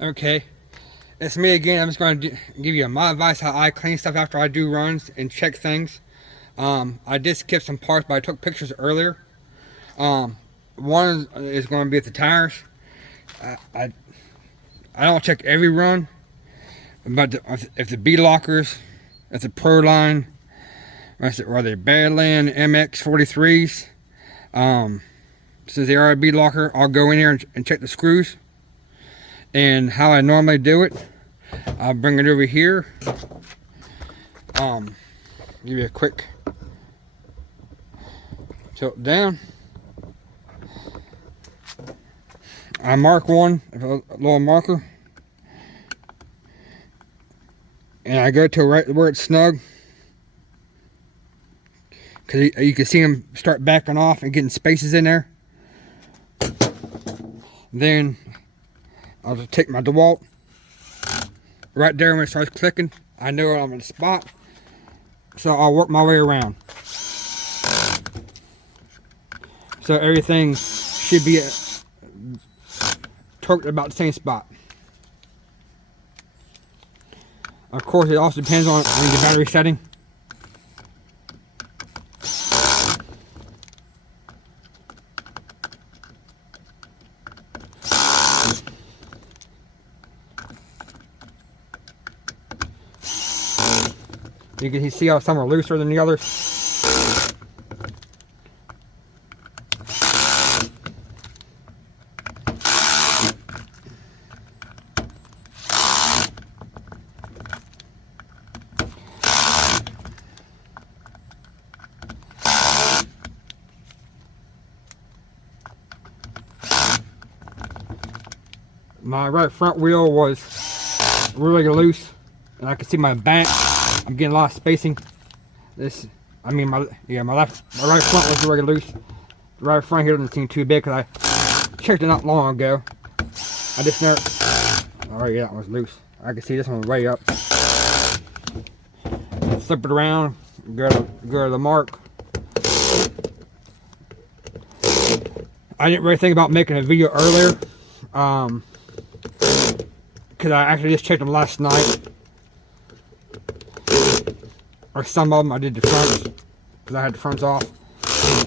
Okay, it's me again. I'm just going to give you my advice how I clean stuff after I do runs and check things. I did skip some parts, but I took pictures earlier. One is going to be at the tires. I don't check every run, but if the B lockers, if the Pro Line, or the Badland MX43s, since they are a B locker, I'll go in here and check the screws. And how I normally do it, I'll bring it over here. Give you a quick tilt down. I mark one, a little marker, and I go to right where it's snug, because you can see them start backing off and getting spaces in there. Then I'll just take my DeWalt. Right there when it starts clicking, I know I'm in the spot, so I'll work my way around. So everything should be torqued about the same spot. Of course, it also depends on the battery setting. You can see how some are looser than the others. My right front wheel was really loose, and I can see my bank. I'm getting a lot of spacing. My right front was really loose. The right front here doesn't seem too big because I checked it not long ago. I just never. Oh yeah, that one's loose. I can see this one way up. Flip it around, go to the mark. I didn't really think about making a video earlier, because I actually just checked them last night. Or some of them I did the fronts, because I had the fronts off.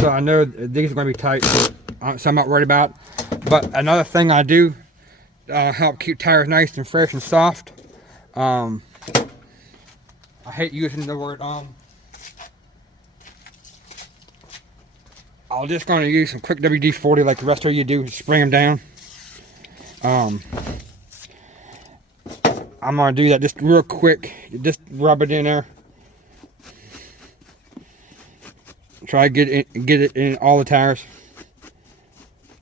So I know these are going to be tight, so I'm not worried about. But another thing I do help keep tires nice and fresh and soft. I hate using the word I'm just going to use some quick WD-40 like the rest of you do, spray them down. I'm going to do that just real quick, just rub it in there. Try to get it in all the tires,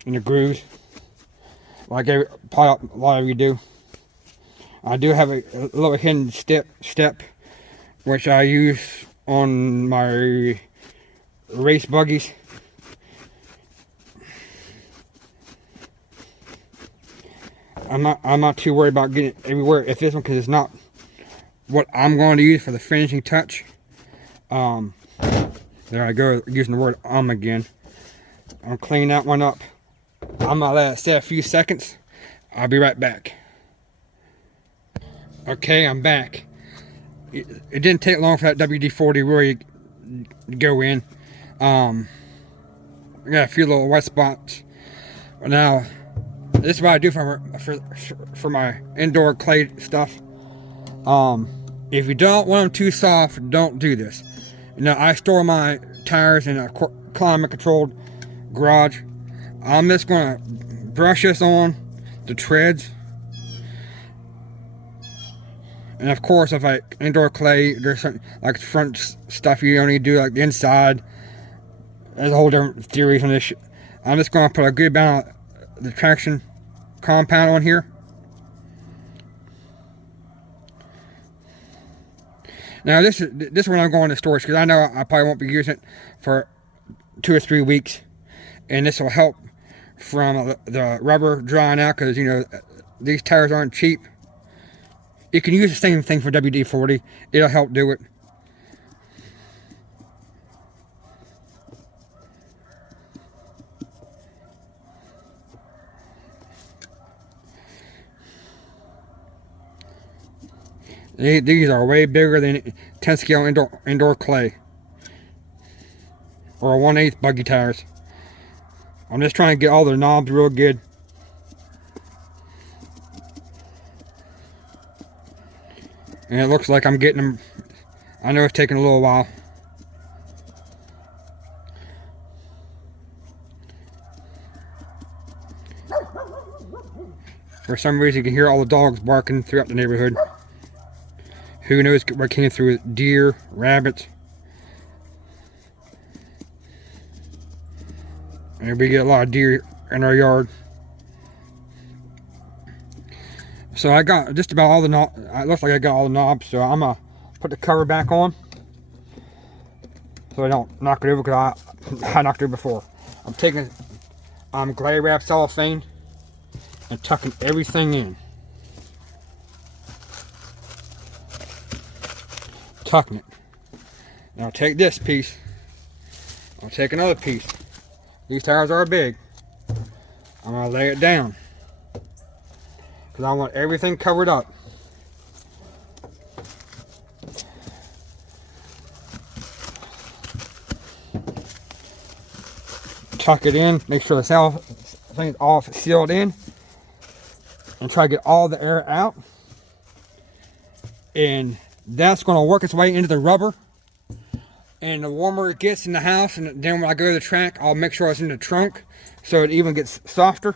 in the grooves, like probably a lot of you do. I do have a little hidden step, which I use on my race buggies. I'm not too worried about getting it everywhere if this one, because it's not what I'm going to use for the finishing touch. There I go, using the word again. I'll clean that one up. I'm gonna let it sit a few seconds. I'll be right back. Okay, I'm back. It didn't take long for that WD-40 really to go in. I got a few little wet spots. Now, this is what I do for my indoor clay stuff. If you don't want them too soft, don't do this. Now, I store my tires in a climate controlled garage. I'm just going to brush this on the treads. And of course, if I indoor clay, there's something like front stuff you only do like the inside. There's a whole different theory on this. I'm just going to put a good amount of the traction compound on here. Now this is when I'm going to storage, because I know I probably won't be using it for 2 or 3 weeks, and this will help from the rubber drying out, because you know these tires aren't cheap. You can use the same thing for WD-40. It'll help do it. These are way bigger than 10 scale indoor clay. Or 1/8 buggy tires. I'm just trying to get all the knobs real good. And it looks like I'm getting them. I know it's taking a little while. For some reason you can hear all the dogs barking throughout the neighborhood. Who knows what came through? Deer, rabbits. And we get a lot of deer in our yard. So I got just about all the knobs. It looks like I got all the knobs. So I'm gonna put the cover back on, so I don't knock it over, because I knocked it over before. I'm taking glad wrap cellophane and tucking everything in. Tucking it. Now I'll take this piece. I'll take another piece. These tires are big. I'm gonna lay it down, because I want everything covered up. Tuck it in, make sure the cell thing's all sealed in, and try to get all the air out. And that's going to work its way into the rubber. And the warmer it gets in the house, and then when I go to the track, I'll make sure it's in the trunk, so it even gets softer.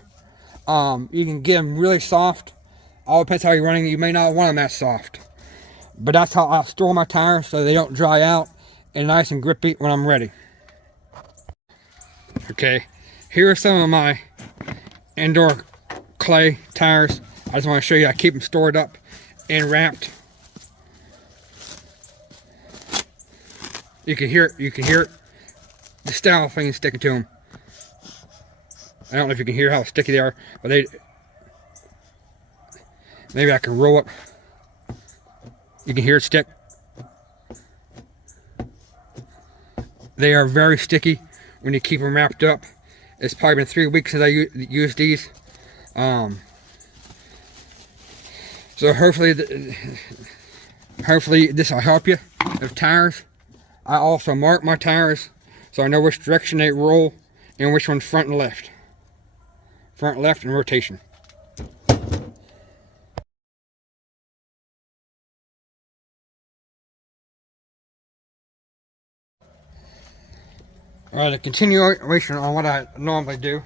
You can get them really soft. All depends how you're running. You may not want them that soft, but that's how I store my tires, so they don't dry out and nice and grippy when I'm ready. Okay, here are some of my indoor clay tires. I just want to show you I keep them stored up and wrapped. You can hear it. You can hear it. The style thing is sticking to them. I don't know if you can hear how sticky they are, but maybe I can roll it. You can hear it stick. They are very sticky when you keep them wrapped up. It's probably been 3 weeks since I used these. So hopefully this will help you with tires. I also mark my tires so I know which direction they roll and which one's front and left. Front, left, and rotation. Alright, a continuation on what I normally do.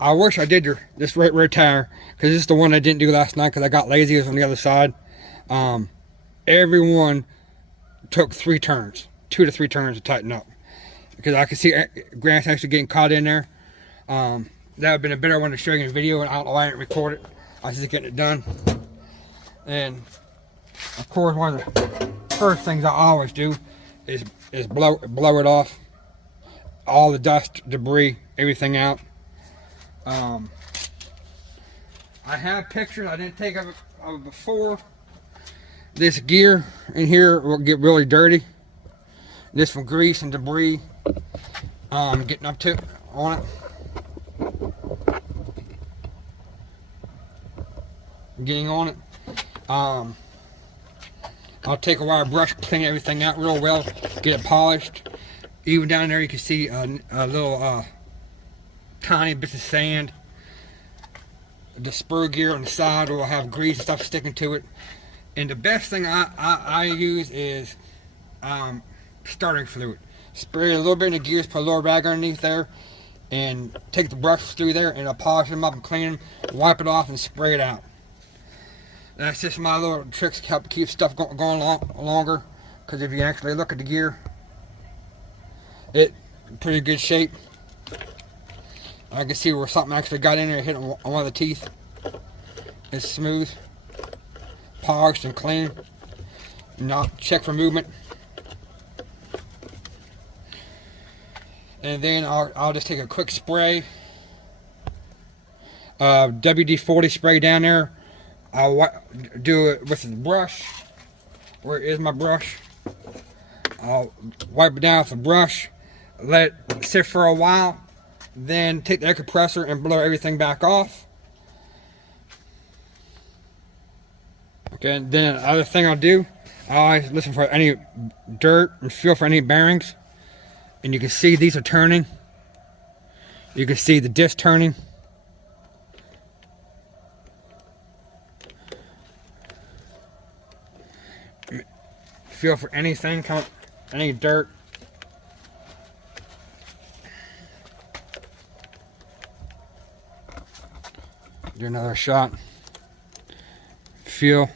I wish I did this right rear tire, because this is the one I didn't do last night because I got lazy. It was on the other side. Everyone took 3 turns. 2 to 3 turns to tighten up, because I could see grass actually getting caught in there. That would have been a better one to show you in video, and I don't know why I didn't record it. I was just getting it done. And of course, one of the first things I always do is blow it off, all the dust, debris, everything out. I have pictures I didn't take of it before. This gear in here will get really dirty. This from grease and debris. Getting up to on it. Getting on it. I'll take a wire brush, clean everything out real well, get it polished. Even down there you can see a little tiny bits of sand. The spur gear on the side will have grease and stuff sticking to it. And the best thing I use is starting fluid. Spray a little bit in the gears, put a little rag underneath there, and take the brush through there, and I'll polish them up and clean them, wipe it off, and spray it out. That's just my little tricks to help keep stuff going longer. Because if you actually look at the gear, it's in pretty good shape. I can see where something actually got in there and hit on one of the teeth. It's smooth, polished, and clean. Not check for movement. And then I'll just take a quick spray. WD-40 spray down there. I'll do it with the brush. Where is my brush? I'll wipe it down with the brush. Let it sit for a while. Then take the air compressor and blow everything back off. Okay, and then the other thing I'll do, I always listen for any dirt and feel for any bearings. And you can see these are turning. You can see the disc turning. Feel for anything, any dirt. Do another shot. Feel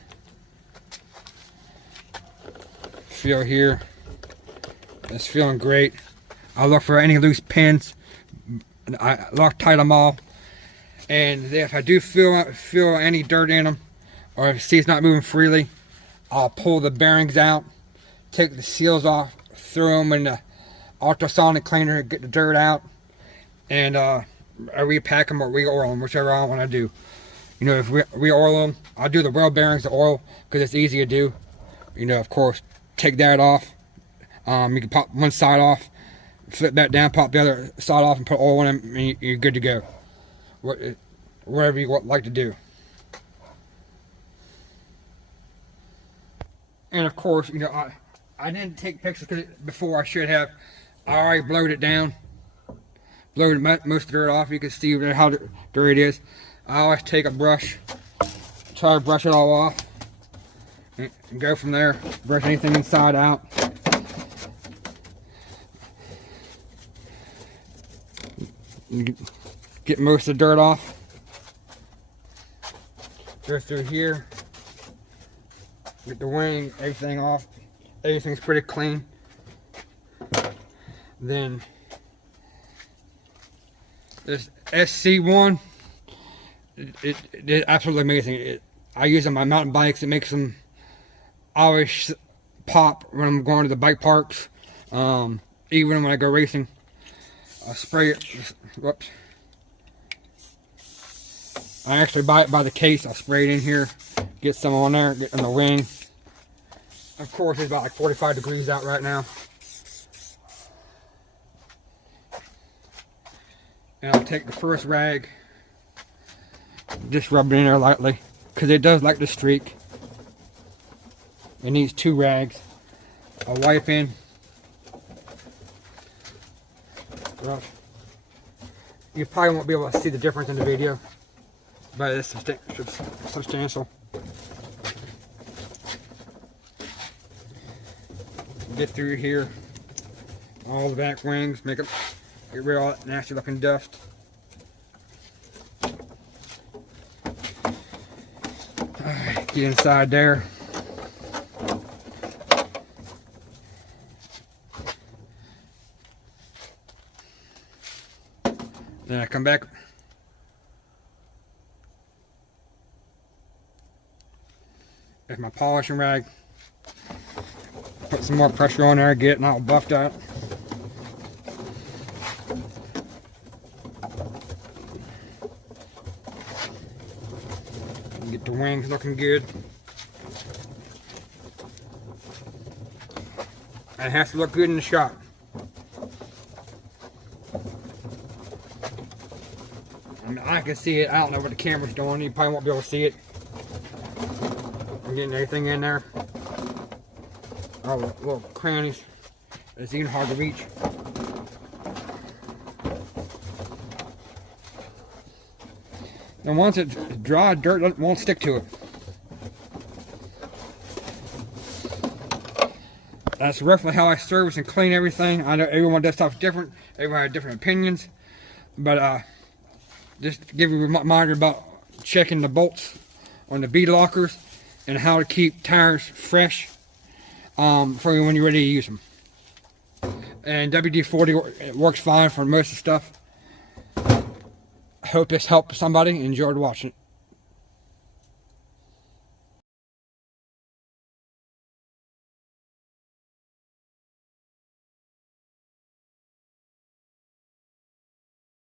here. It's feeling great. I look for any loose pins. I Loctite them all. And if I do feel any dirt in them, or if see it's not moving freely, I'll pull the bearings out, take the seals off, throw them in the ultrasonic cleaner, get the dirt out, and I repack them or re-oil them, whichever I want to do. You know, if we re-oil them, I'll do the wheel bearings, the oil, because it's easy to do. You know, of course, take that off. You can pop one side off, flip that down, pop the other side off, and put oil in them, and you're good to go. Whatever you like to do. And of course, you know, I didn't take pictures before I should have. I already blowed it down. Blowed most of the dirt off. You can see how dirty it is. I always take a brush, try to brush it all off, and go from there. Brush anything inside out. Get most of the dirt off. Go through here. Get the wing, everything off. Everything's pretty clean. Then this SC1, it's absolutely amazing. I use it on my mountain bikes. It makes them always pop when I'm going to the bike parks. Even when I go racing, I spray it. Whoops. I actually buy it by the case. I'll spray it in here, get some on there, get on the wing. Of course, it's about like 45 degrees out right now. And I'll take the first rag, just rub it in there lightly, because it does like to streak. It needs 2 rags. I'll wipe in. Rough. You probably won't be able to see the difference in the video, but it's substantial. Get through here, all the back wings, get rid of all that nasty looking dust. Alright, get inside there. Then I come back. There's my polishing rag. Put some more pressure on there, get it all buffed out. Get the wings looking good. And it has to look good in the shop. I can see it. I don't know what the camera's doing. You probably won't be able to see it. I'm getting everything in there. All the little crannies. It's even hard to reach. And once it's dry, dirt won't stick to it. That's roughly how I service and clean everything. I know everyone does stuff different. Everyone has different opinions. But just to give you a reminder about checking the bolts on the bead lockers and how to keep tires fresh for when you're ready to use them. And WD-40 works fine for most of the stuff. I hope this helped somebody. Enjoyed watching it.